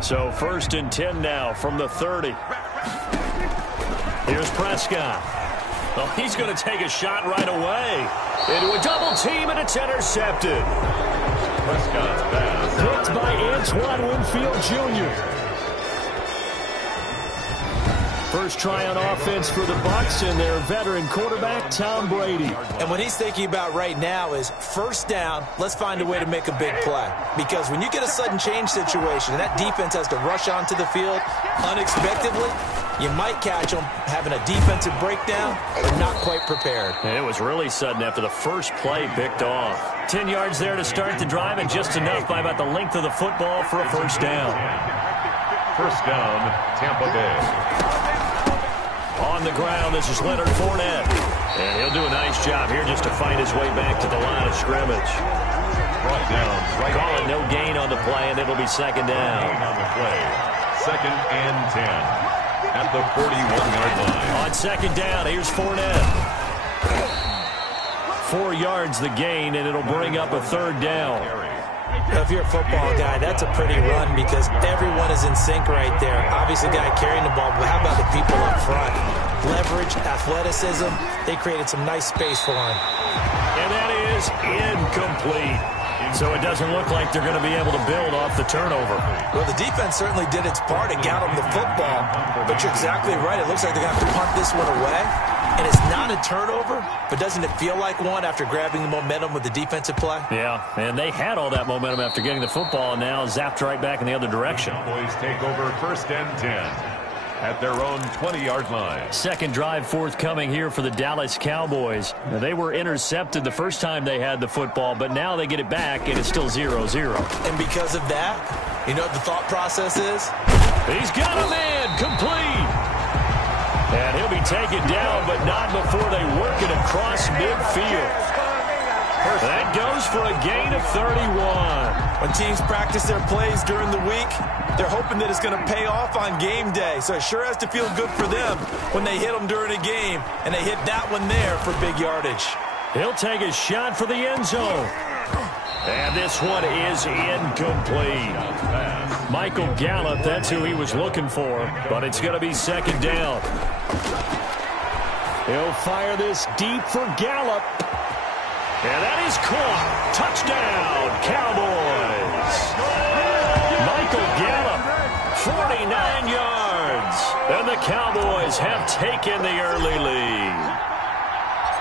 So 1st and 10 now from the 30. Here's Prescott. Oh, he's going to take a shot right away. Into a double team, and it's intercepted. Prescott's pass. Picked by Antoine Winfield Jr. First try on offense for the Bucs and their veteran quarterback, Tom Brady. And what he's thinking about right now is 1st down, let's find a way to make a big play. Because when you get a sudden change situation and that defense has to rush onto the field unexpectedly, you might catch them having a defensive breakdown or not quite prepared. It was really sudden after the first play picked off. 10 yards there to start the drive and just enough by about the length of the football for a 1st down. 1st down, Tampa Bay. On the ground, this is Leonard Fournette. And he'll do a nice job here just to fight his way back to the line of scrimmage. Brought down. Right. Call it no gain on the play, and it'll be 2nd down. On the play. 2nd and 10 at the 41-yard line. On 2nd down, here's Fournette. 4 yards the gain, and it'll bring up a 3rd down. Now, if you're a football guy, that's a pretty run because everyone is in sync right there. Obviously, the guy carrying the ball, but how about the people up front? Leverage, athleticism, they created some nice space for him. And that is incomplete. So it doesn't look like they're going to be able to build off the turnover. Well, the defense certainly did its part and got them the football. But you're exactly right. It looks like they're going to have to punt this one away. And it's not a turnover, but doesn't it feel like one after grabbing the momentum with the defensive play? Yeah, and they had all that momentum after getting the football and now zapped right back in the other direction. Cowboys take over 1st and 10 at their own 20-yard line. 2nd drive forthcoming here for the Dallas Cowboys. Now, they were intercepted the first time they had the football, but now they get it back, and it's still 0-0. And because of that, you know what the thought process is? He's got a man complete. And he'll be taken down, but not before they work it across midfield. That goes for a gain of 31. When teams practice their plays during the week, they're hoping that it's going to pay off on game day. So it sure has to feel good for them when they hit them during a game, and they hit that one there for big yardage. He'll take a shot for the end zone. And this one is incomplete. Michael Gallup, that's who he was looking for, but it's going to be 2nd down. He'll fire this deep for Gallup. And that is caught. Touchdown, Cowboys. Michael Gallup, 49 yards. And the Cowboys have taken the early lead.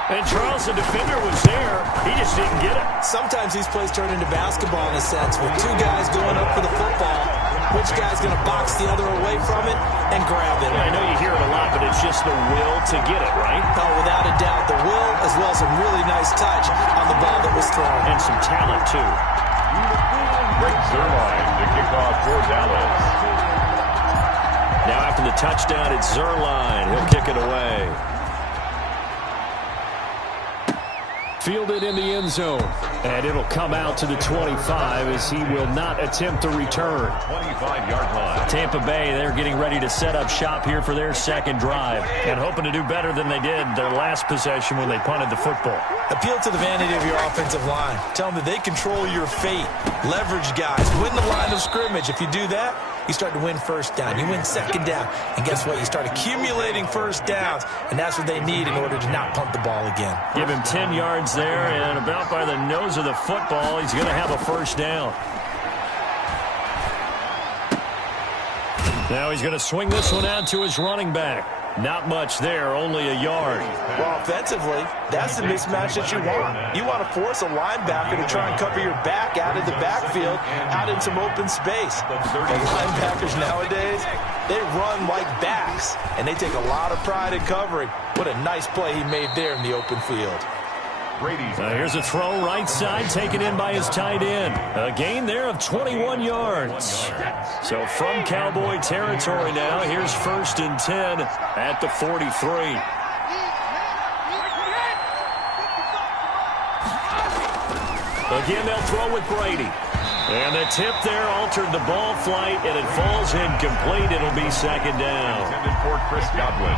And Charles, the defender, was there. He just didn't get it. Sometimes these plays turn into basketball in a sense. With 2 guys going up for the football, which guy's going to box the other away from it and grab it? I know you hear it a lot, but it's just the will to get it, right? Oh, without a doubt, the will as well as a really nice touch on the ball that was thrown. And some talent, too. Great Zerline to kick off for Dallas. Now after the touchdown, it's Zerline. He'll kick it away. Fielded in the end zone. And it'll come out to the 25 as he will not attempt to return. 25-yard line. Tampa Bay, they're getting ready to set up shop here for their 2nd drive and hoping to do better than they did their last possession when they punted the football. Appeal to the vanity of your offensive line. Tell them that they control your fate. Leverage guys. Win the line of scrimmage. If you do that, you start to win 1st down. You win 2nd down. And guess what? You start accumulating 1st downs. And that's what they need in order to not punt the ball again. Give him 10 yards there, and about by the nose of the football, he's going to have a 1st down. Now he's going to swing this one out to his running back. Not much there, only a yard. Well, offensively, that's the mismatch that you want. You want to force a linebacker to try and cover your back out of the backfield, out in some open space. But linebackers nowadays, they run like backs, and they take a lot of pride in covering. What a nice play he made there in the open field. Here's a throw right side taken in by his tight end. A gain there of 21 yards. So from Cowboy territory now, here's 1st and 10 at the 43. Again, they'll throw with Brady. And the tip there altered the ball flight, and it falls incomplete. It'll be 2nd down. Intended for Chris Godwin.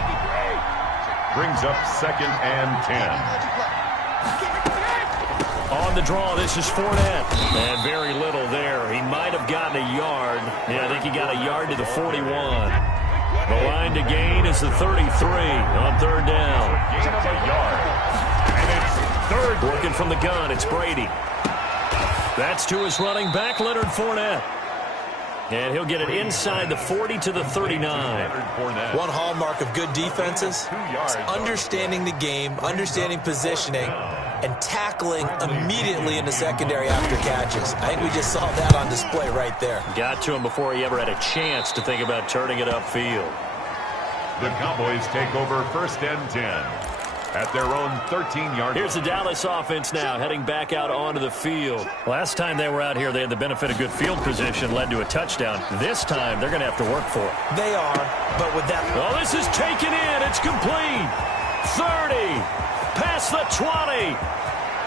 Brings up 2nd and 10. On the draw, this is Fournette. And very little there. He might have have gotten a yard. Yeah, I think he got a yard to the 41. The line to gain is the 33 on third down. Gain of a yard. And it's third. Working from the gun, it's Brady. That's to his running back, Leonard Fournette. And he'll get it inside the 40 to the 39. One hallmark of good defenses is understanding the game, understanding positioning, and tackling immediately in the secondary after catches. I think we just saw that on display right there. Got to him before he ever had a chance to think about turning it upfield. The Cowboys take over first and 10 at their own 13-yard line. Here's the Dallas offense now, heading back out onto the field. Last time they were out here, they had the benefit of good field position, led to a touchdown. This time, they're going to have to work for it. They are, but with that... Oh, this is taken in. It's complete. 30. Past the 20.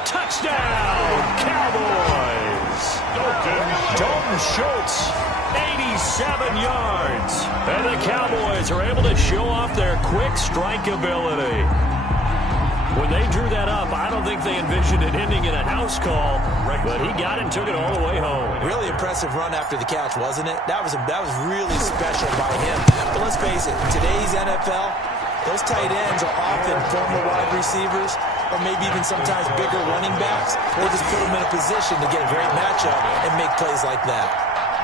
Touchdown, Cowboys. Dalton Schultz, 87 yards. And the Cowboys are able to show off their quick strike ability. When they drew that up, I don't think they envisioned it ending in a house call, but he got it and took it all the way home. Really impressive run after the catch, wasn't it? That was really special by him. But let's face it, in today's NFL, those tight ends are often former wide receivers or maybe even sometimes bigger running backs. They just put them in a position to get a great matchup and make plays like that.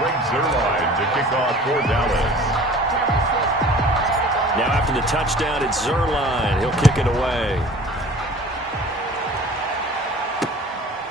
Greg Zuerlein to kick off for Dallas. Now after the touchdown, it's Zuerlein. He'll kick it away.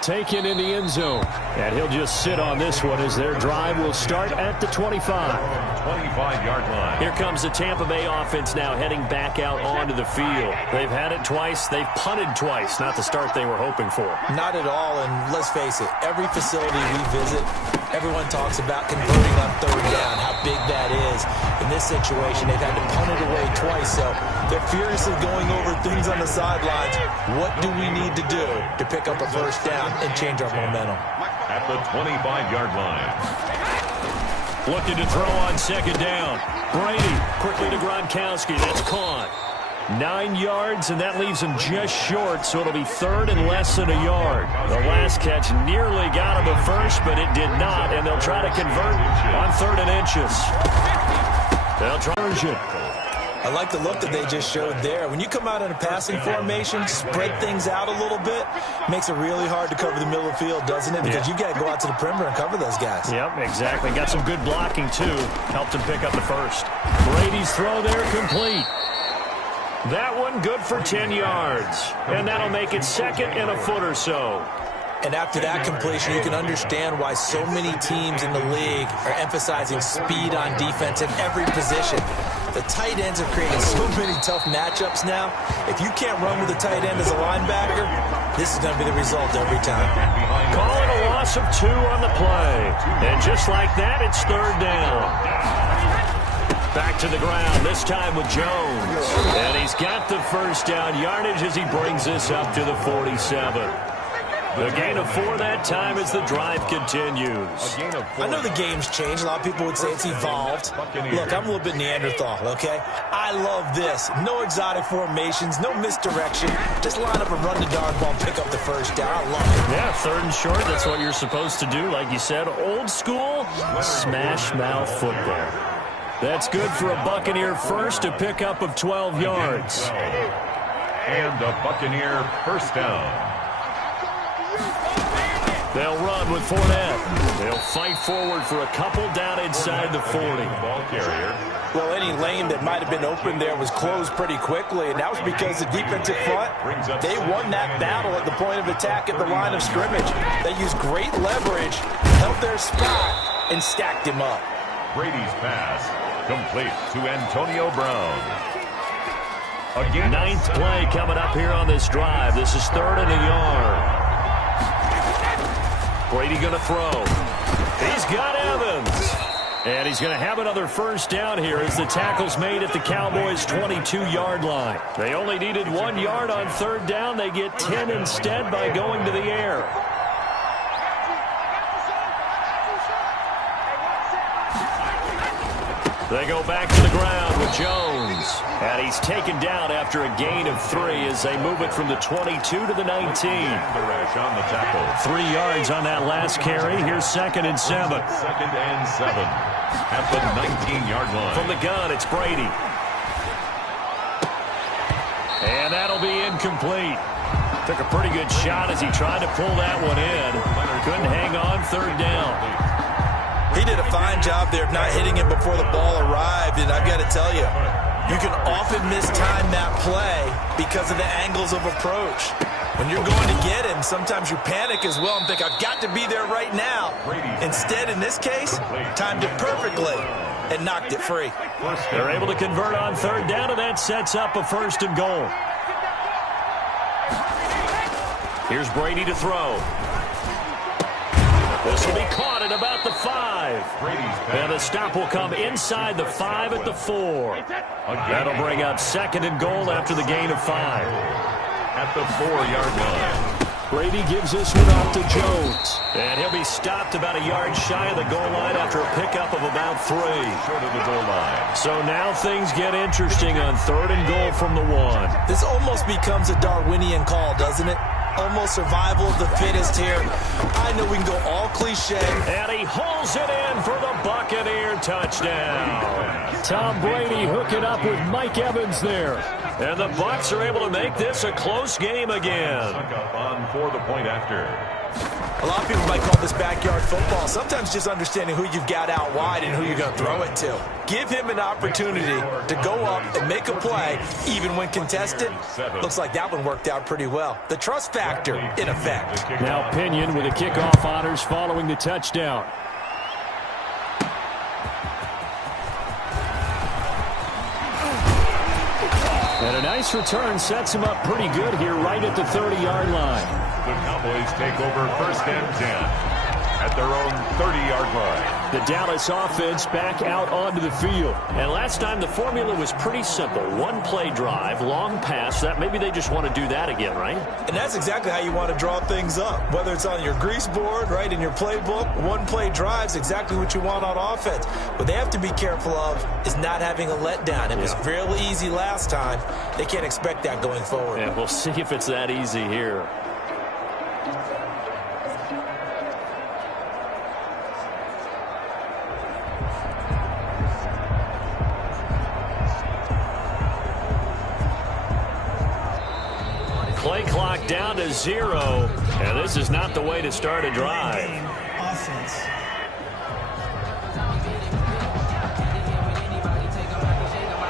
Taken in the end zone. And he'll just sit on this one as their drive will start at the 25. 25-yard line. Here comes the Tampa Bay offense now heading back out onto the field. They've had it twice. They've punted twice. Not the start they were hoping for. Not at all, and let's face it, every facility we visit, everyone talks about converting on third down, how big that is. In this situation, they've had to punt it away twice, so they're furiously going over things on the sidelines. What do we need to do to pick up a first down and change our momentum? At the 25-yard line. Looking to throw on second down. Brady quickly to Gronkowski. That's caught. 9 yards, and that leaves him just short, so it'll be third and less than a yard. The last catch nearly got him at first, but it did not, and they'll try to convert on third and inches. They'll try it. I like the look that they just showed there. When you come out in a passing formation, spread things out a little bit, makes it really hard to cover the middle of the field, doesn't it? Because you got to go out to the perimeter and cover those guys. Yep, exactly. Got some good blocking, too. Helped him pick up the first. Brady's throw there complete. That one good for 10 yards. And that'll make it second and a foot or so. And after that completion, you can understand why so many teams in the league are emphasizing speed on defense at every position. The tight ends are creating so many tough matchups now. If you can't run with a tight end as a linebacker, this is going to be the result every time. Calling a loss of 2 on the play. And just like that, it's third down. Back to the ground, this time with Jones. And he's got the first down yardage as he brings this up to the 47. The gain of 4 that time as the drive continues. I know the game's changed. A lot of people would say it's evolved. Look, I'm a little bit Neanderthal, okay? I love this. No exotic formations, no misdirection. Just line up and run the darn ball and pick up the first down. I love it. Yeah, third and short, that's what you're supposed to do. Like you said, old school, smash mouth football. That's good for a Buccaneer first, a pickup of 12 yards. And a Buccaneer first down. They'll run with Fournette. They'll fight forward for a couple down inside the 40. Ball carrier. Well, any lane that might have been open there was closed pretty quickly, and that was because the defensive front, they won that battle at the point of attack at the line of scrimmage. They used great leverage, held their spot, and stacked him up. Brady's pass complete to Antonio Brown. Again, 9th play coming up here on this drive. This is third and a yard. Brady going to throw. He's got Evans. And he's going to have another first down here as the tackle's made at the Cowboys' 22-yard line. They only needed 1 yard on third down. They get 10 instead by going to the air. They go back to the ground with Jones. And he's taken down after a gain of 3 as they move it from the 22 to the 19. On the tackle. 3 yards on that last carry. Here's 2nd and 7. 2nd and 7 at the 19-yard line. From the gun, it's Brady. And that'll be incomplete. Took a pretty good shot as he tried to pull that one in. Couldn't hang on 3rd down. He did a fine job there of not hitting it before the ball arrived, and I've got to tell you, you can often mistime that play because of the angles of approach. When you're going to get him, sometimes you panic as well and think, I've got to be there right now. Instead, in this case, timed it perfectly and knocked it free. They're able to convert on 3rd down, and that sets up a 1st and goal. Here's Brady to throw. This will be caught at about the 5. And the stop will come inside the 5 at the 4. That'll bring up 2nd and goal after the gain of 5. At the 4-yard line. Brady gives this one off to Jones. And he'll be stopped about a yard shy of the goal line after a pickup of about 3. Short of the goal line. So now things get interesting on 3rd and goal from the 1. This almost becomes a Darwinian call, doesn't it? Almost survival of the fittest here. I know we can go all cliche. And he hauls it in for the Buccaneer touchdown. Tom Brady hooking up with Mike Evans there. And the Bucs are able to make this a close game again. On for the point after. A lot of people might call this backyard football. Sometimes just understanding who you've got out wide and who you're going to throw it to. Give him an opportunity to go up and make a play, even when contested. Looks like that one worked out pretty well. The trust factor, in effect. Now Pinion with the kickoff honors following the touchdown. And a nice return sets him up pretty good here right at the 30-yard line. The Cowboys take over 1st and 10 at their own 30-yard line. The Dallas offense back out onto the field. And last time the formula was pretty simple. 1-play drive, long pass. That maybe they just want to do that again, right? And that's exactly how you want to draw things up. Whether it's on your grease board, right, in your playbook, 1-play drive's exactly what you want on offense. What they have to be careful of is not having a letdown. It was fairly easy last time. They can't expect that going forward. And we'll see if it's that easy here. Play clock down to 0, and this is not the way to start a drive.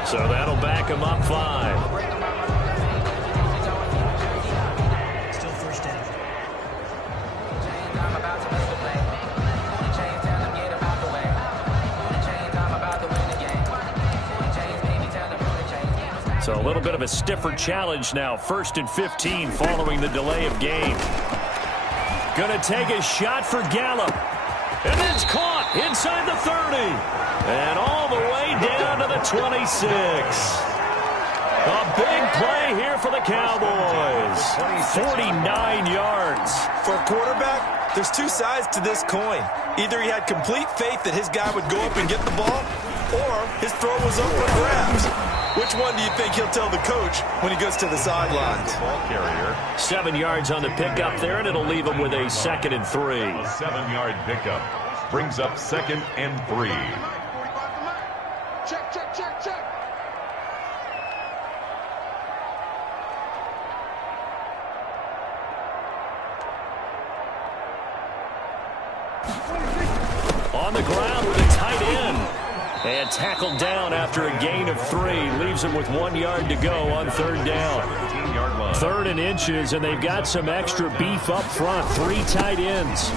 So that'll back him up 5. Still 1st down. So a little bit of a stiffer challenge now. 1st and 15 following the delay of game. Going to take a shot for Gallup. And it's caught inside the 30. And all the way down to the 26. A big play here for the Cowboys. 49 yards. For a quarterback, there's 2 sides to this coin. Either he had complete faith that his guy would go up and get the ball, or his throw was up for grabs. Which one do you think he'll tell the coach when he goes to the sidelines? Ball carrier. 7 yards on the pickup there, and it'll leave him with a 2nd and 3. A 7-yard pickup brings up 2nd and 3. Check, check, check, check. On the ground with a tight end. And tackled down after a gain of 3. Leaves him with 1 yard to go on 3rd down. 3rd and inches, and they've got some extra beef up front. 3 tight ends.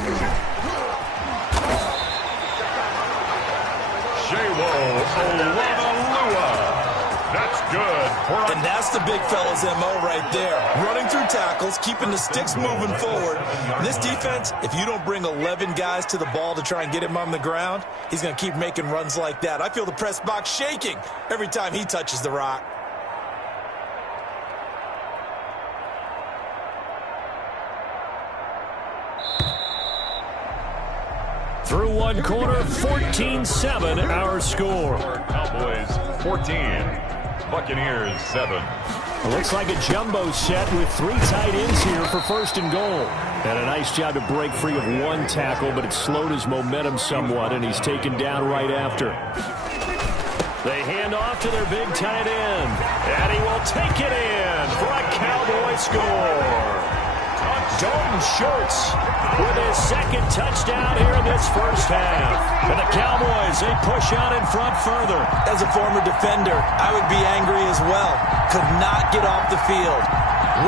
That's good. And that's the big fella's MO right there. Running through tackles, keeping the sticks moving forward. This defense, if you don't bring 11 guys to the ball to try and get him on the ground, he's going to keep making runs like that. I feel the press box shaking every time he touches the rock. Through 1 one quarter, 14-7 our score. Cowboys 14, Buccaneers 7. It looks like a jumbo set with 3 tight ends here for first and goal. And a nice job to break free of one tackle, but it slowed his momentum somewhat, and he's taken down right after. They hand off to their big tight end, and he will take it in for a Cowboy score. Dalton Schultz with his second touchdown here in this first half. And the Cowboys, they push out in front further. As a former defender, I would be angry as well. Could not get off the field.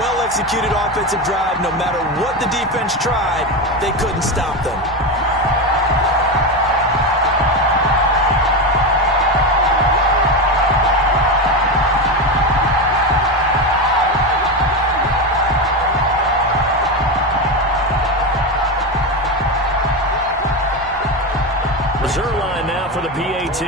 Well-executed offensive drive. No matter what the defense tried, they couldn't stop them. Zerline now for the PAT.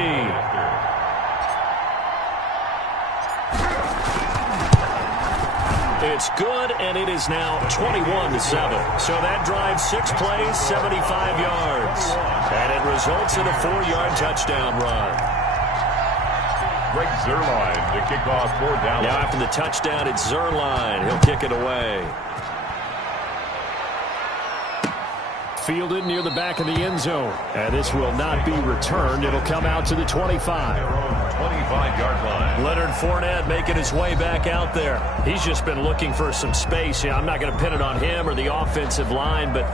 It's good, and it is now 21-7. So that drives 6 plays, 75 yards. And it results in a 4-yard touchdown run. Greg Zerline to kick off for Dallas. Now after the touchdown, it's Zerline. He'll kick it away. Fielded near the back of the end zone. And this will not be returned. It'll come out to the 25. 25-yard line. Leonard Fournette making his way back out there. He's just been looking for some space. Yeah, I'm not going to pin it on him or the offensive line, but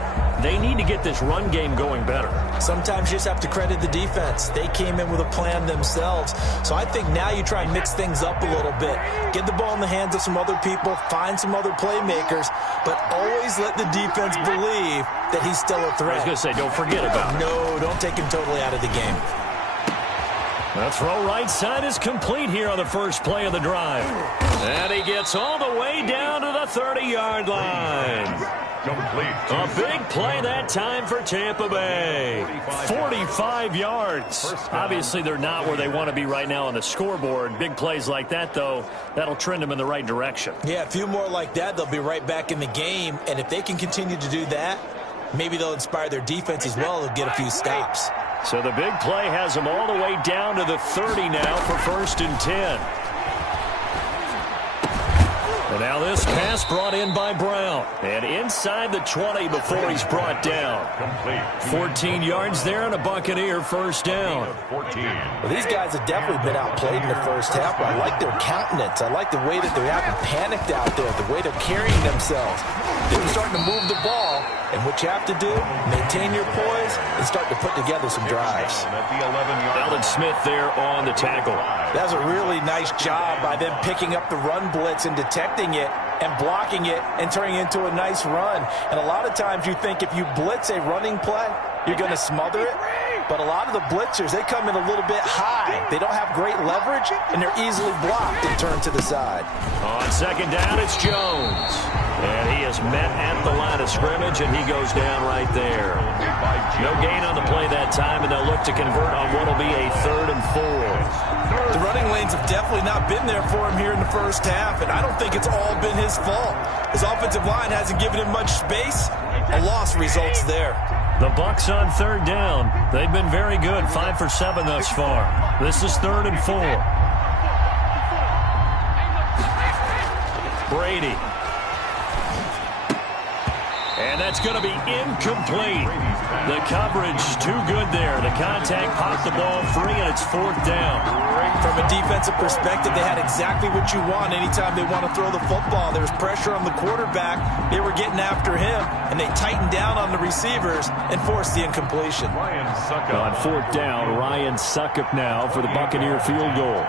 they need to get this run game going better. Sometimes you just have to credit the defense. They came in with a plan themselves. So I think now you try and mix things up a little bit. Get the ball in the hands of some other people, find some other playmakers, but always let the defense believe that he's still a threat. I was going to say, don't forget about it. No, don't take him totally out of the game. The throw right side is complete here on the first play of the drive. And he gets all the way down to the 30-yard line. Complete. A big play that time for Tampa Bay. 45 yards. Obviously, they're not where they want to be right now on the scoreboard. Big plays like that, though, that'll trend them in the right direction. Yeah, a few more like that, they'll be right back in the game. And if they can continue to do that, maybe they'll inspire their defense as well. They'll get a few stops. So the big play has them all the way down to the 30 now for first and 10. And now this pass brought in by Brown. And inside the 20 before he's brought down. Complete. 14 yards there and a Buccaneer first down. 14. Well, these guys have definitely been outplayed in the first half, but I like their countenance. I like the way that they're acting panicked out there, the way they're carrying themselves. They're starting to move the ball, and what you have to do, maintain your poise and start to put together some drives. At the 11-yard line. Alden Smith there on the tackle. That was a really nice job by them picking up the run blitz and detecting it and blocking it and turning it into a nice run. And a lot of times you think if you blitz a running play, you're going to smother it. But a lot of the blitzers, they come in a little bit high. They don't have great leverage, and they're easily blocked and turned to the side. On second down, it's Jones. And he is met at the line of scrimmage, and he goes down right there. No gain on the play that time, and they'll look to convert on what will be a 3rd and 4. The running lanes have definitely not been there for him here in the first half, and I don't think it's all been his fault. His offensive line hasn't given him much space. A loss results there. The Bucs on 3rd down. They've been very good, 5 for 7 thus far. This is 3rd and 4. Brady. And that's going to be incomplete. The coverage too good there. The contact popped the ball free, and it's 4th down. From a defensive perspective, they had exactly what you want anytime they want to throw the football. There was pressure on the quarterback. They were getting after him, and they tightened down on the receivers and forced the incompletion. On 4th down, Ryan Suckup now for the Buccaneer field goal.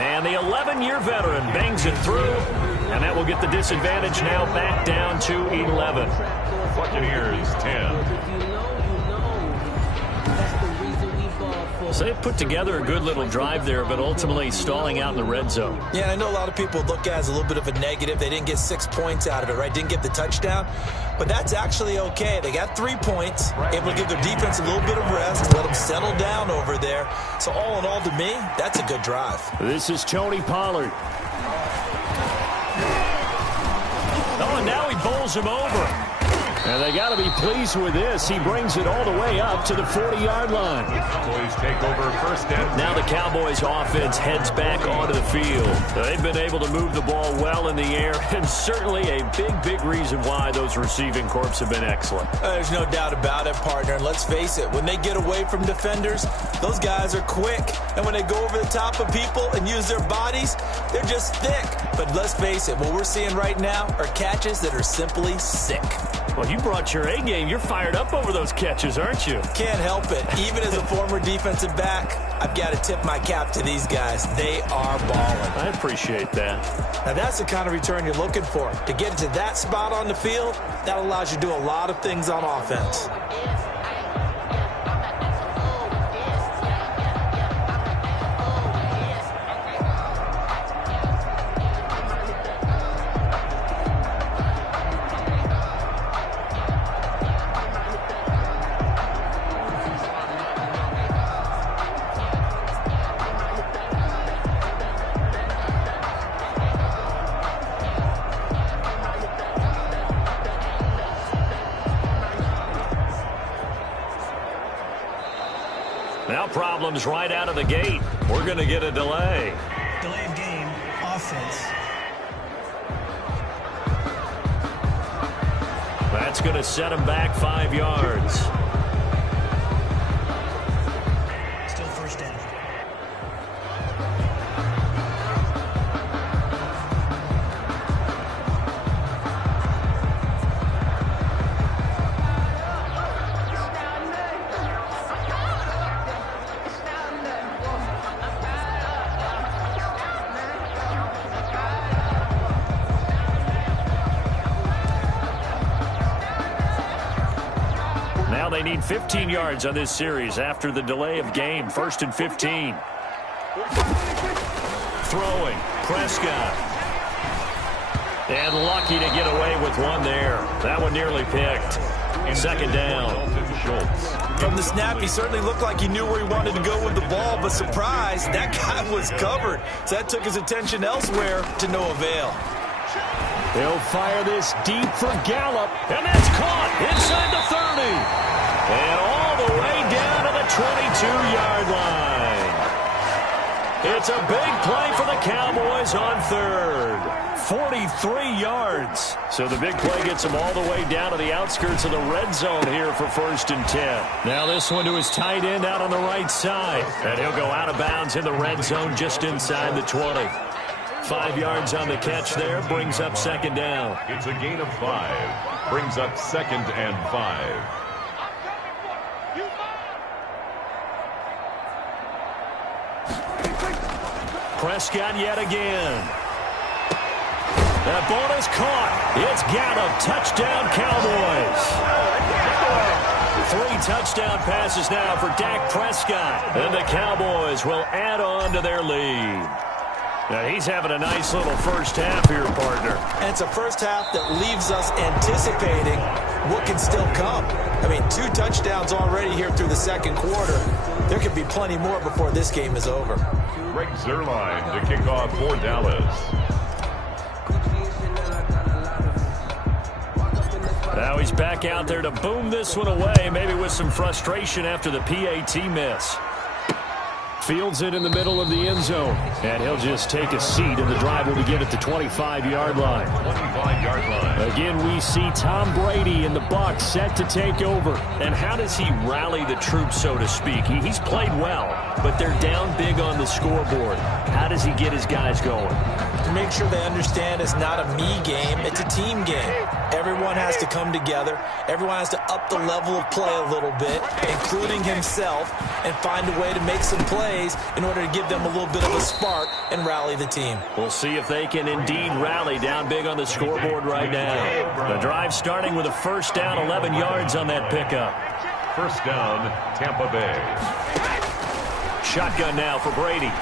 And the 11-year veteran bangs it through. And that will get the disadvantage now back down to 11. Buccaneers 10. So they've put together a good little drive there, but ultimately stalling out in the red zone. Yeah, and I know a lot of people look at it as a little bit of a negative. They didn't get 6 points out of it, right? Didn't get the touchdown. But that's actually okay. They got 3 points, able to give their defense a little bit of rest, let them settle down over there. So all in all, to me, that's a good drive. This is Tony Pollard. Oh, and now he bowls him over. And they got to be pleased with this. He brings it all the way up to the 40-yard line. Cowboys take over first and now the Cowboys offense heads back onto the field. They've been able to move the ball well in the air, and certainly a big reason why those receiving corps have been excellent. There's no doubt about it, partner. And let's face it, when they get away from defenders, those guys are quick. And when they go over the top of people and use their bodies, they're just thick. But let's face it, what we're seeing right now are catches that are simply sick. Well, you brought your A game. You're fired up over those catches, aren't you? Can't help it. Even as a former defensive back, I've got to tip my cap to these guys. They are balling. I appreciate that. Now, that's the kind of return you're looking for. To get to that spot on the field, that allows you to do a lot of things on offense. Now problems right out of the gate. We're going to get a delay. Delay of game, offense. That's going to set him back 5 yards. Still first down. Now they need 15 yards on this series after the delay of game. 1st and 15. Throwing. Prescott. And lucky to get away with one there. That one nearly picked. 2nd down. From the snap, he certainly looked like he knew where he wanted to go with the ball, but surprise, that guy was covered. So that took his attention elsewhere to no avail. He'll fire this deep for Gallup, and that's caught inside the 30. And all the way down to the 22-yard line. It's a big play for the Cowboys on 3rd. 43 yards. So the big play gets him all the way down to the outskirts of the red zone here for 1st and 10. Now this one to his tight end out on the right side. And he'll go out of bounds in the red zone just inside the 20. 5 yards on the catch there, brings up 2nd down. It's a gain of 5. Brings up 2nd and 5. Prescott yet again. That ball is caught. It's Gallup. Touchdown, Cowboys. 3 touchdown passes now for Dak Prescott. And the Cowboys will add on to their lead. Now he's having a nice little first half here, partner. And it's a first half that leaves us anticipating what can still come. I mean, 2 touchdowns already here through the 2nd quarter. There could be plenty more before this game is over. Greg Zuerlein to kick off for Dallas. Now he's back out there to boom this one away, maybe with some frustration after the PAT miss. Fields it in the middle of the end zone. And he'll just take a seat, and the drive will begin at the 25-yard line. 25-yard line. Again, we see Tom Brady and the Bucs set to take over. And how does he rally the troops, so to speak? He's played well, but they're down big on the scoreboard. How does he get his guys going? To make sure they understand it's not a me game, it's a team game. Everyone has to come together. Everyone has to up the level of play a little bit, including himself, and find a way to make some plays in order to give them a little bit of a spark and rally the team. We'll see if they can indeed rally down big on the scoreboard right now. The drive starting with a 1st down, 11 yards on that pickup. 1st down, Tampa Bay. Shotgun now for Brady.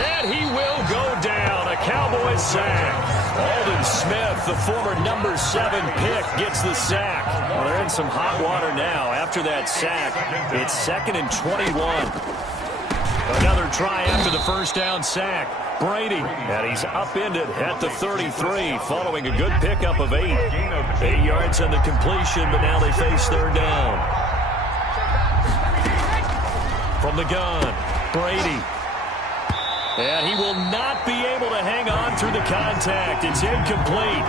And he will go down. A Cowboys sack. Aldon Smith, the former number 7 pick, gets the sack. Well, they're in some hot water now. After that sack, it's 2nd and 21. Another try after the 1st down sack. Brady, and he's upended at the 33 following a good pickup of 8. 8 yards on the completion, but now they face third down. From the gun, Brady. And he will not be able to hang on through the contact. It's incomplete.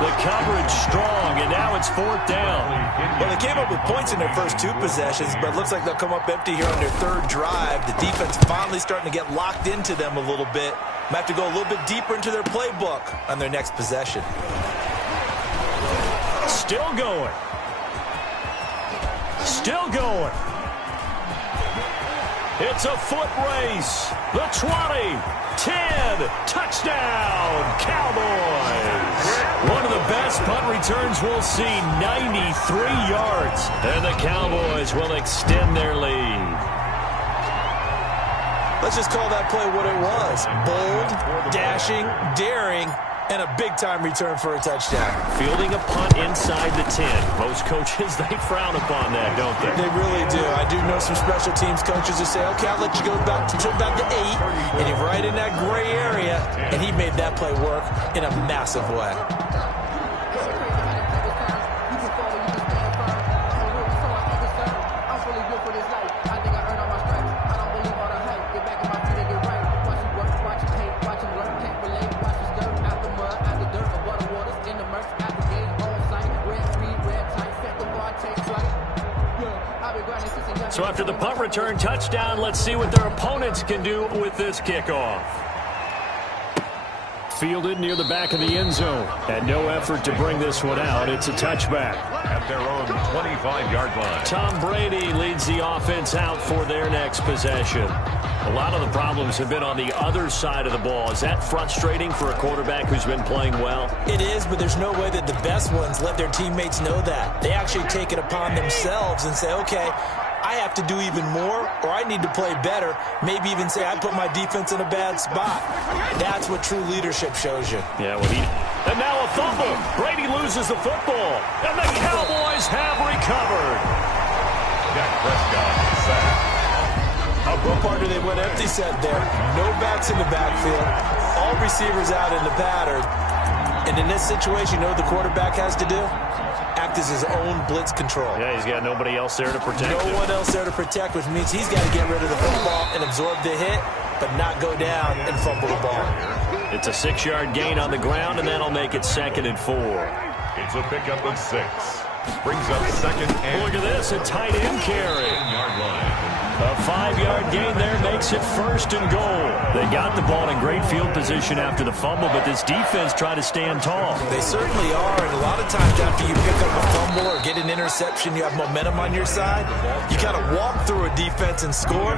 The coverage strong, and now it's fourth down. Well, they came up with points in their first 2 possessions, but it looks like they'll come up empty here on their third drive. The defense finally starting to get locked into them a little bit. Might have to go a little bit deeper into their playbook on their next possession. Still going. Still going. It's a foot race. The 20, 10, touchdown, Cowboys. One of the best punt returns we'll see, 93 yards. And the Cowboys will extend their lead. Let's just call that play what it was. Bold, dashing, daring, and a big-time return for a touchdown. Fielding a punt inside the 10. Most coaches, they frown upon that, don't they? They really do. I do know some special teams coaches who say, okay, I'll let you go back to 8, and you're right in that gray area, and he made that play work in a massive way. So after the punt return touchdown, let's see what their opponents can do with this kickoff. Fielded near the back of the end zone. And no effort to bring this one out. It's a touchback. At their own 25-yard line. Tom Brady leads the offense out for their next possession. A lot of the problems have been on the other side of the ball. Is that frustrating for a quarterback who's been playing well? It is, but there's no way that the best ones let their teammates know that. They actually take it upon themselves and say, okay, I have to do even more, or I need to play better. Maybe even say I put my defense in a bad spot. That's what true leadership shows you. Yeah, well, and now a fumble. Brady loses the football, and the Cowboys have recovered. Dak Prescott sacked. A good partner, they went empty set there. No backs in the backfield. All receivers out in the pattern. And in this situation, you know what the quarterback has to do? Act as his own blitz control. Yeah, he's got nobody else there to protect him. No one else there to protect, which means he's got to get rid of the football and absorb the hit, but not go down and fumble the ball. It's a 6-yard gain on the ground, and that'll make it 2nd and 4. It's a pickup of 6. Brings up 2nd and... Look at this, a tight end carry. 10-yard line. A 5-yard gain there makes it 1st and goal. They got the ball in great field position after the fumble, but this defense tried to stand tall. They certainly are, and a lot of times after you pick up a fumble or get an interception, you have momentum on your side. You kind of walk through a defense and score.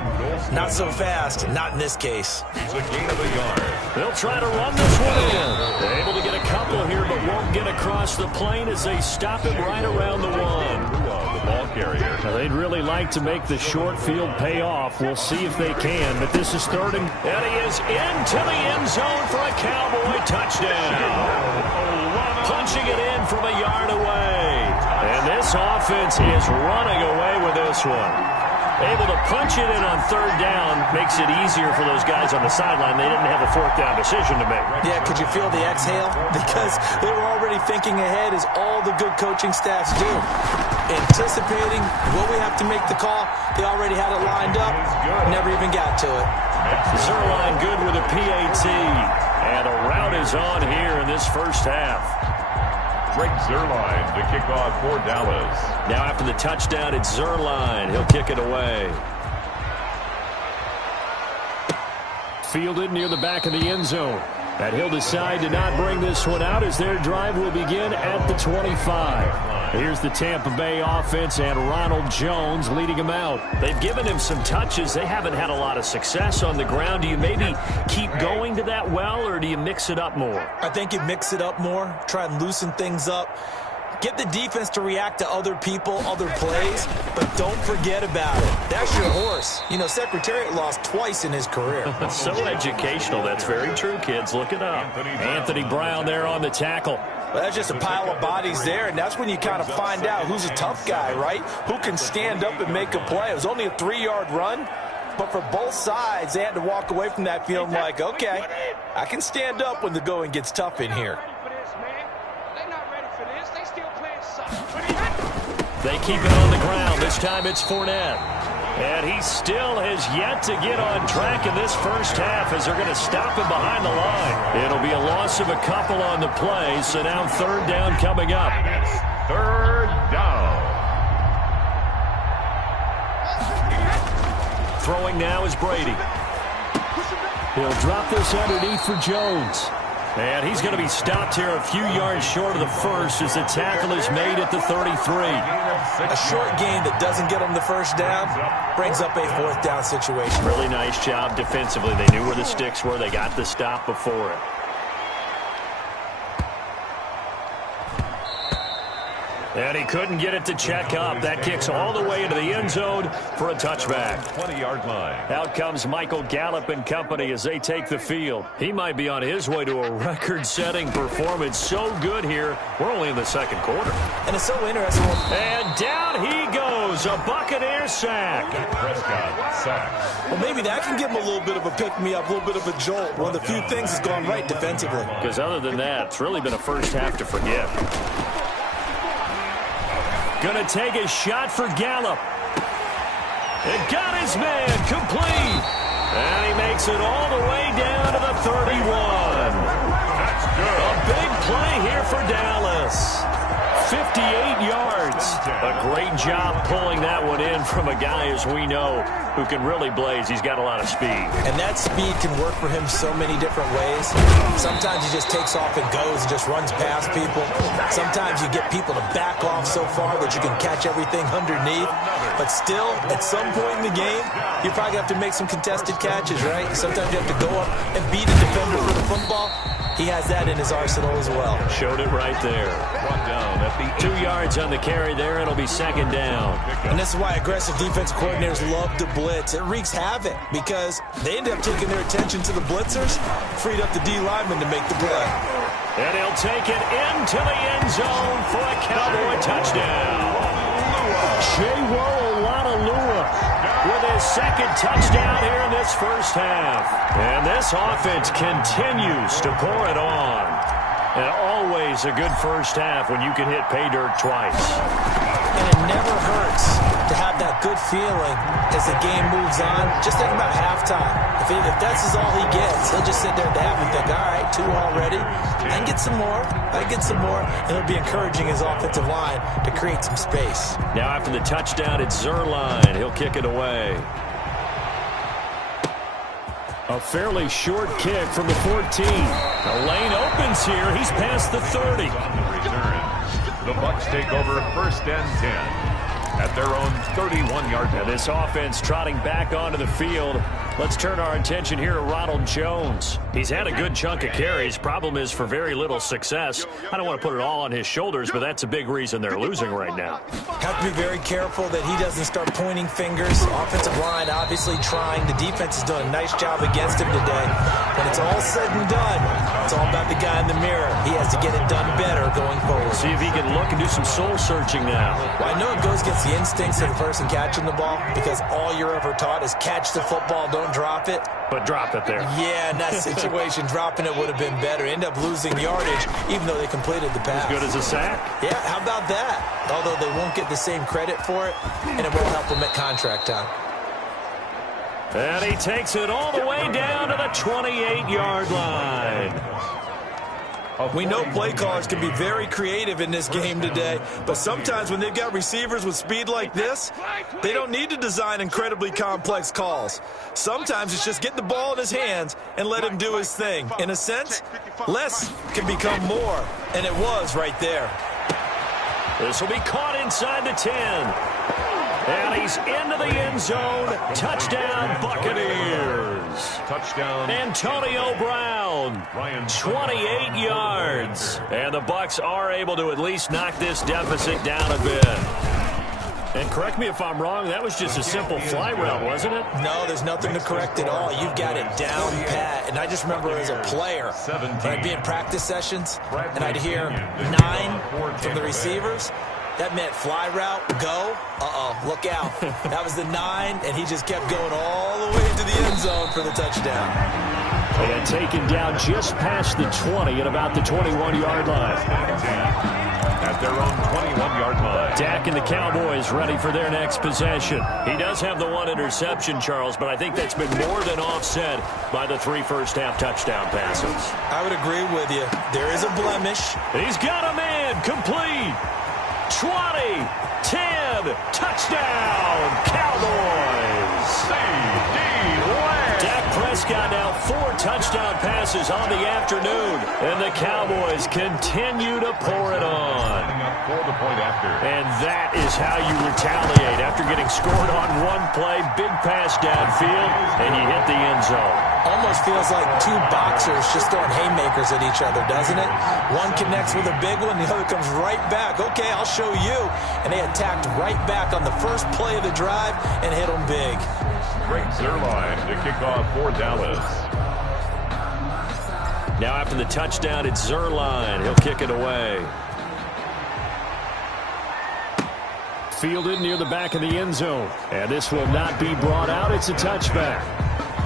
Not so fast, not in this case. It's a gain of a yard. They'll try to run this one in. They're able to get a couple here, but won't get across the plane as they stop it right around the 1. The ball carrier. Now, they'd really like to make the short field pay off. We'll see if they can, but this is 3rd and he is into the end zone for a Cowboy touchdown. Punching it in from a yard away. And this offense is running away with this one. Able to punch it in on 3rd down makes it easier for those guys on the sideline. They didn't have a 4th down decision to make. Yeah, could you feel the exhale? Because they were already thinking ahead, as all the good coaching staffs do. Anticipating, will we have to make the call? They already had it lined up, never even got to it. Zerline good with a PAT. And a rout is on here in this first half. Greg Zerline to kick off for Dallas. Now after the touchdown, it's Zerline. He'll kick it away. Fielded near the back of the end zone. And he'll decide to not bring this one out as their drive will begin at the 25. Here's the Tampa Bay offense and Ronald Jones leading them out. They've given him some touches. They haven't had a lot of success on the ground. Do you maybe keep going to that well, or do you mix it up more? I think you mix it up more, try and loosen things up. Get the defense to react to other people, other plays, but don't forget about it. That's your horse. You know, Secretariat lost twice in his career. So educational. That's very true, kids. Look it up. Anthony Brown there on the tackle. Well, that's just a pile of bodies there, and that's when you kind of find out who's a tough guy, right? Who can stand up and make a play. It was only a 3-yard run, But for both sides, they had to walk away from that feeling like, okay, I can stand up when the going gets tough in here. They keep it on the ground. This time it's Fournette. And he still has yet to get on track in this first half as they're going to stop him behind the line. It'll be a loss of a couple on the play, so now third down coming up. Third down. Throwing now is Brady. He'll drop this underneath for Jones. And he's going to be stopped here a few yards short of the first as the tackle is made at the 33. A short gain that doesn't get them the first down brings up a fourth down situation. Really nice job defensively. They knew where the sticks were. They got the stop before it. And he couldn't get it to check up. That kicks all the way into the end zone for a touchback. 20-yard line. Out comes Michael Gallup and company as they take the field. He might be on his way to a record-setting performance. So good here. We're only in the second quarter. And it's so interesting. And down he goes. A Buccaneer sack. Prescott sacked. Well, maybe that can give him a little bit of a pick-me-up, a little bit of a jolt. One of the few things that's gone right defensively. Because other than that, it's really been a first half to forget. Going to take a shot for Gallup. It got his man complete. And he makes it all the way down to the 31. That's good. A big play here for Dallas. 58 yards. A great job pulling that one in from a guy, as we know, who can really blaze. He's got a lot of speed. And that speed can work for him so many different ways. Sometimes he just takes off and goes and just runs past people. Sometimes you get people to back off so far that you can catch everything underneath. But still, at some point in the game, you probably have to make some contested catches, right? Sometimes you have to go up and beat a defender for the football. He has that in his arsenal as well. Showed it right there. Brought down at the 2 yards on the carry there. It'll be second down. And this is why aggressive defense coordinators love to blitz. It wreaks havoc because they end up taking their attention to the blitzers, freed up the D lineman to make the play. And he'll take it into the end zone for a Cowboy touchdown. With his second touchdown here in this first half. And this offense continues to pour it on. And always a good first half when you can hit pay dirt twice. And it never hurts to have that good feeling as the game moves on. Just think about halftime. If that's all he gets, he'll just sit there at the half and think, all right, 2 already. I can get some more. And it'll be encouraging his offensive line to create some space. Now after the touchdown, it's Zerline. He'll kick it away. A fairly short kick from the 14. The lane opens here. He's past the 30. on the return. The Bucs take over first and 10 at their own 31-yard line. This offense trotting back onto the field. Let's turn our attention here to Ronald Jones. He's had a good chunk of carries. Problem is for very little success. I don't want to put it all on his shoulders, but that's a big reason they're losing right now. Have to be very careful that he doesn't start pointing fingers. Offensive line obviously trying. The defense is doing a nice job against him today. When it's all said and done, it's all about the guy in the mirror. He has to get it done better going forward. See if he can look and do some soul searching now. Well, I know it goes against the instincts of the person catching the ball because all you're ever taught is catch the football, don't drop it. But drop it there. Yeah, in that situation, dropping it would have been better. End up losing yardage, even though they completed the pass. As good as a sack? Yeah, how about that? Although they won't get the same credit for it, and it won't help them at contract time. And he takes it all the way down to the 28-yard line. We know play callers can be very creative in this game today, but sometimes when they've got receivers with speed like this, they don't need to design incredibly complex calls. Sometimes it's just get the ball in his hands and let him do his thing. In a sense, less can become more, and it was right there. This will be caught inside the 10. And he's into the end zone. Touchdown, Buccaneers. Touchdown. Antonio Brown, 28 yards. And the Bucs are able to at least knock this deficit down a bit. And correct me if I'm wrong, that was just a simple fly route, wasn't it? No, there's nothing to correct at all. You've got it down pat. And I just remember as a player, when I'd be in practice sessions, and I'd hear 9 from the receivers, That meant fly route, go. Look out. That was the 9, and he just kept going all the way into the end zone for the touchdown. And taken down just past the 20 at about the 21-yard line. At their own 21-yard line. Dak and the Cowboys ready for their next possession. He does have the 1 interception, Charles, but I think that's been more than offset by the 3 first-half touchdown passes. I would agree with you. There is a blemish. He's got a man complete. 20, 10, touchdown, Cowboys. Dak Prescott now 4 touchdown passes on the afternoon, and the Cowboys continue to pour it on. And that is how you retaliate after getting scored on one play, big pass downfield, and you hit the end zone. Almost feels like 2 boxers just throwing haymakers at each other, doesn't it? One connects with a big one, the other comes right back. Okay, I'll show you. And they attacked right back on the first play of the drive and hit them big. Greg Zuerlein to kick off for Dallas. Now after the touchdown, it's Zuerlein. He'll kick it away. Fielded near the back of the end zone. And this will not be brought out. It's a touchback.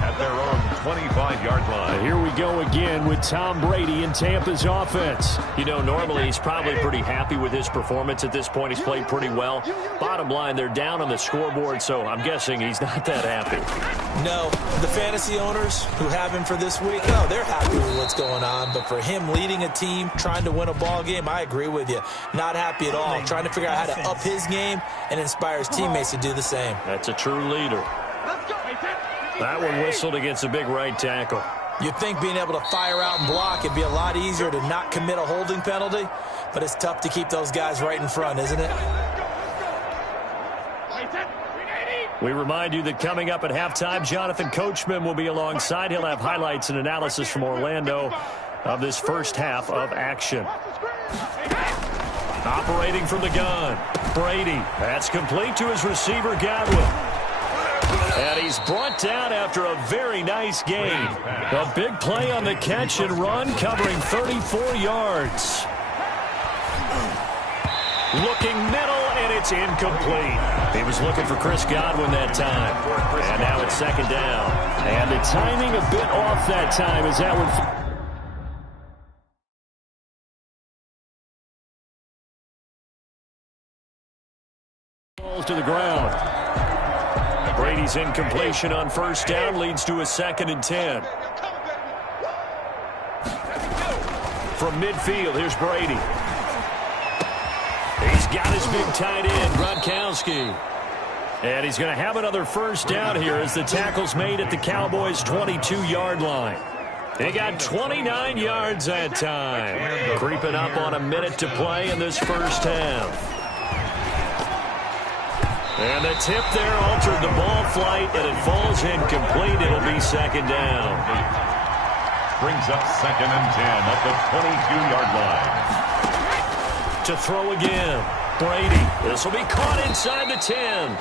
At their own 25-yard line. And here we go again with Tom Brady in Tampa's offense. You know, normally he's probably pretty happy with his performance at this point. He's played pretty well. Bottom line, they're down on the scoreboard, so I'm guessing he's not that happy. No, the fantasy owners who have him for this week, no, they're happy with what's going on. But for him leading a team, trying to win a ball game, I agree with you. Not happy at all. Trying to figure out how to up his game and inspire his teammates to do the same. That's a true leader. That one whistled against a big right tackle. You'd think being able to fire out and block it'd be a lot easier to not commit a holding penalty, but it's tough to keep those guys right in front, isn't it? We remind you that coming up at halftime, Jonathan Coachman will be alongside. He'll have highlights and analysis from Orlando of this first half of action. Operating from the gun, Brady. That's complete to his receiver, Godwin. And he's brought down after a very nice gain. A big play on the catch and run, covering 34 yards. Looking middle, and it's incomplete. He was looking for Chris Godwin that time. And now it's second down. And the timing a bit off that time as that would falls to the ground. Brady's incompletion on first down leads to a 2nd and 10. From midfield, here's Brady. He's got his big tight end, Gronkowski. And he's going to have another first down here as the tackle's made at the Cowboys' 22-yard line. They got 29 yards that time. Creeping up on a minute to play in this first half. And the tip there altered the ball flight, and it falls incomplete. It'll be second down. Brings up 2nd and 10 at the 22-yard line. To throw again, Brady. This will be caught inside the 10.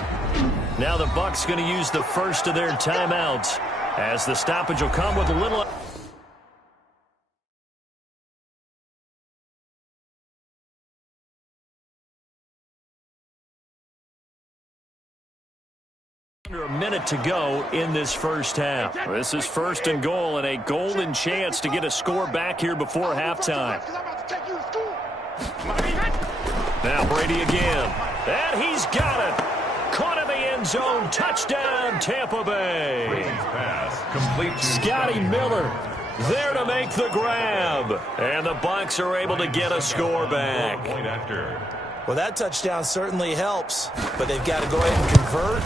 Now the Bucs going to use the first of their timeouts as the stoppage will come with a little... Under a minute to go in this first half. This is 1st and goal and a golden chance to get a score back here before halftime. Now Brady again. And he's got it. Caught in the end zone. Touchdown, Tampa Bay. Pass complete to Scotty Miller there to make the grab. And the Bucs are able to get a score back. point after. Well, that touchdown certainly helps, but they've got to go ahead and convert,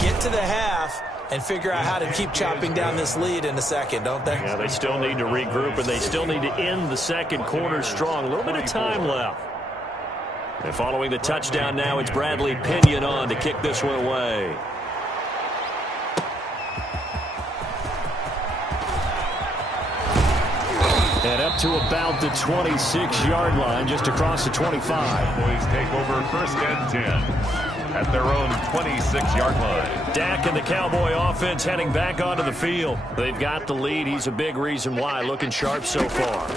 get to the half, and figure out how to keep chopping down this lead in the second, don't they? Yeah, they still need to regroup, and they still need to end the second quarter strong. A little bit of time left. And following the touchdown now, it's Bradley Pinion on to kick this one away. And up to about the 26-yard line, just across the 25. Cowboys take over 1st and 10 at their own 26-yard line. Dak and the Cowboy offense heading back onto the field. They've got the lead. He's a big reason why. Looking sharp so far.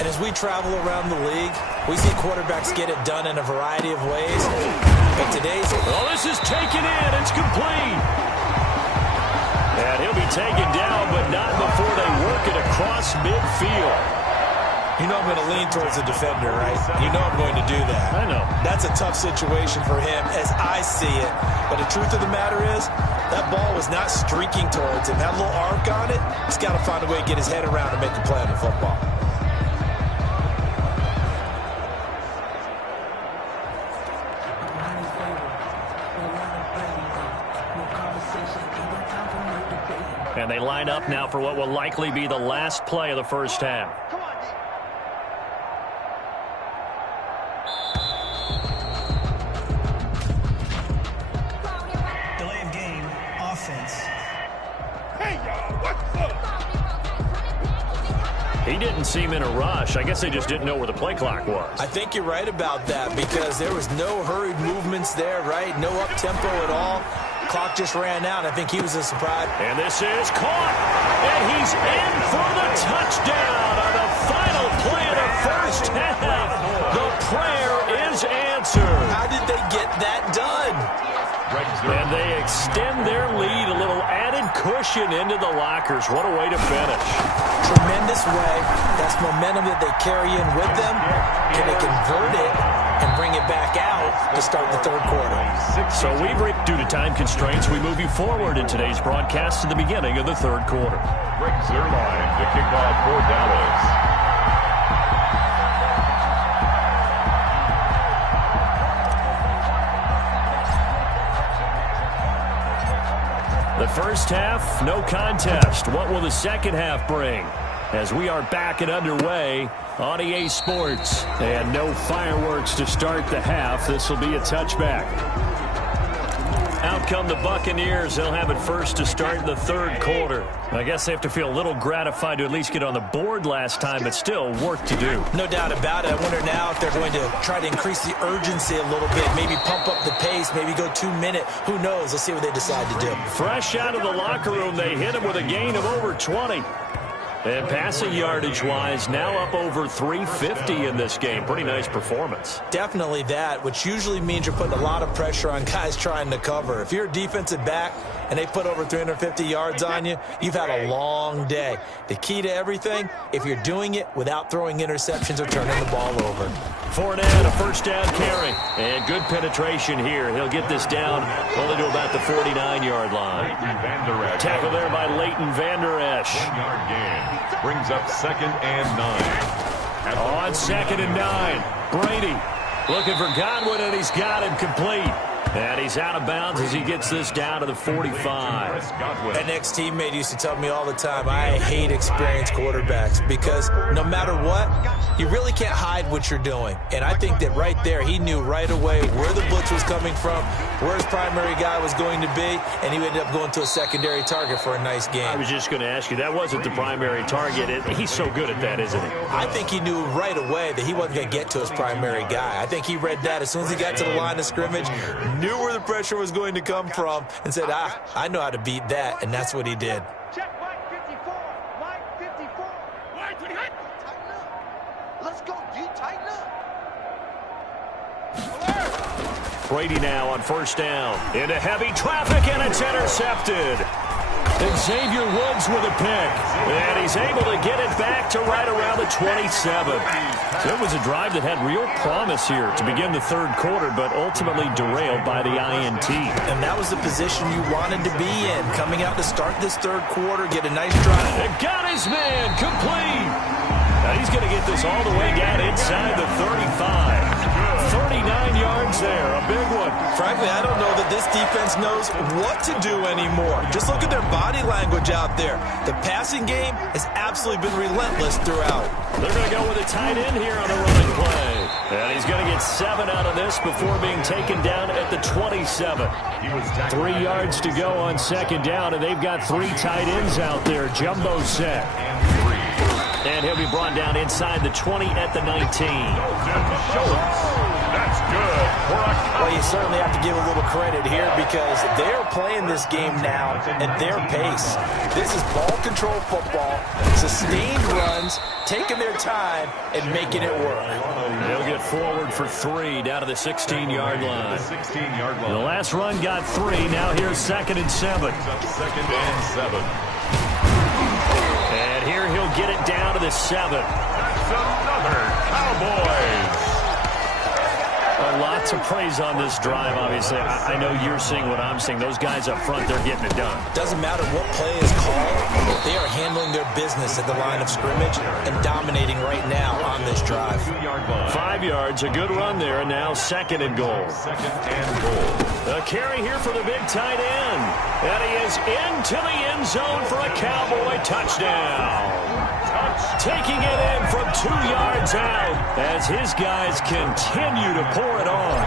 And as we travel around the league, we see quarterbacks get it done in a variety of ways. But today's... Oh, this is taken in. It's complete. And he'll be taken down, but not before they work it across midfield. You know I'm going to lean towards the defender, right? You know I'm going to do that. I know. That's a tough situation for him as I see it. But the truth of the matter is, that ball was not streaking towards him. That little arc on it, he's got to find a way to get his head around and make a play on the football. And they line up now for what will likely be the last play of the first half. Delay of game, offense. Hey, y'all, what's up? He didn't seem in a rush. I guess they just didn't know where the play clock was. I think you're right about that because there was no hurried movements there, right? No up-tempo at all. Clock just ran out. I think he was a surprise. And this is caught. And he's in for the touchdown on the final play of the first half. The prayer is answered. How did they get that done? And they extend their lead, a little added cushion into the lockers. What a way to finish. Tremendous way. That's momentum that they carry in with them. Can they convert it and bring it back out to start the third quarter? So we've reached, due to time constraints, we move you forward in today's broadcast to the beginning of the third quarter. Greg Zuerlein to kick off for Dallas. The first half, no contest. What will the second half bring? As we are back and underway on EA Sports. And no fireworks to start the half. This will be a touchback. Out come the Buccaneers. They'll have it first to start the third quarter. I guess they have to feel a little gratified to at least get on the board last time, but still work to do. No doubt about it. I wonder now if they're going to try to increase the urgency a little bit, maybe pump up the pace, maybe go 2 minute. Who knows? Let's see what they decide to do. Fresh out of the locker room, they hit him with a gain of over 20. And passing yardage-wise, now up over 350 in this game. Pretty nice performance. Definitely that, which usually means you're putting a lot of pressure on guys trying to cover. If you're a defensive back and they put over 350 yards on you, you've had a long day. The key to everything, if you're doing it without throwing interceptions or turning the ball over. Fournette, a first down carry. And good penetration here. He'll get this down only to about the 49-yard line. Tackle there by Leighton Vander Esch. 1-yard gain. Brings up 2nd and 9. On 2nd and 9. Brady looking for Godwin, and he's got him complete. And he's out of bounds as he gets this down to the 45. An ex-teammate used to tell me all the time, I hate experienced quarterbacks because no matter what, you really can't hide what you're doing. And I think that right there, he knew right away where the blitz was coming from, where his primary guy was going to be, and he ended up going to a secondary target for a nice game. I was just going to ask you, that wasn't the primary target. He's so good at that, isn't he? I think he knew right away that he wasn't going to get to his primary guy. I think he read that as soon as he got to the line of scrimmage, knew where the pressure was going to come from, and said, I know how to beat that, and that's what he did. Check Mike 54. Mike 54. Mike 25. Tighten up. Let's go, D. Tighten up. Brady now on first down. Into heavy traffic, and it's intercepted. Xavier Woods with a pick. And he's able to get it back to right around the 27. So it was a drive that had real promise here to begin the third quarter, but ultimately derailed by the INT. And that was the position you wanted to be in. Coming out to start this third quarter, get a nice drive. And got his man complete. Now he's going to get this all the way down inside the 35. 39 yards there, a big one. Frankly, I don't know that this defense knows what to do anymore. Just look at their body language out there. The passing game has absolutely been relentless throughout. They're going to go with a tight end here on the running play. And he's going to get 7 out of this before being taken down at the 27. 3 yards to go on second down, and they've got 3 tight ends out there. Jumbo set. And he'll be brought down inside the 20 at the 19. That's good. Well, you certainly have to give a little credit here because they're playing this game now at their pace. This is ball control football, sustained runs, taking their time, and making it work. They'll get forward for 3 down to the 16-yard line. The last run got 3. Now here's 2nd and 7. 2nd and 7. And here he'll get it down to the 7. That's another Cowboys. Lots of praise on this drive, obviously. I know you're seeing what I'm seeing. Those guys up front, they're getting it done. Doesn't matter what play is called. They are handling their business at the line of scrimmage and dominating right now on this drive. 5 yards, a good run there, and now 2nd and goal. 2nd and goal. A carry here for the big tight end. And he is into the end zone for a Cowboy touchdown. Taking it in from 2 yards out as his guys continue to pour it on.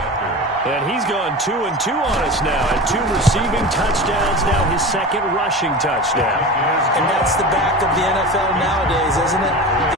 And he's gone 2 and 2 on us now. And 2 receiving touchdowns, now his 2nd rushing touchdown. And that's the back of the NFL nowadays, isn't it?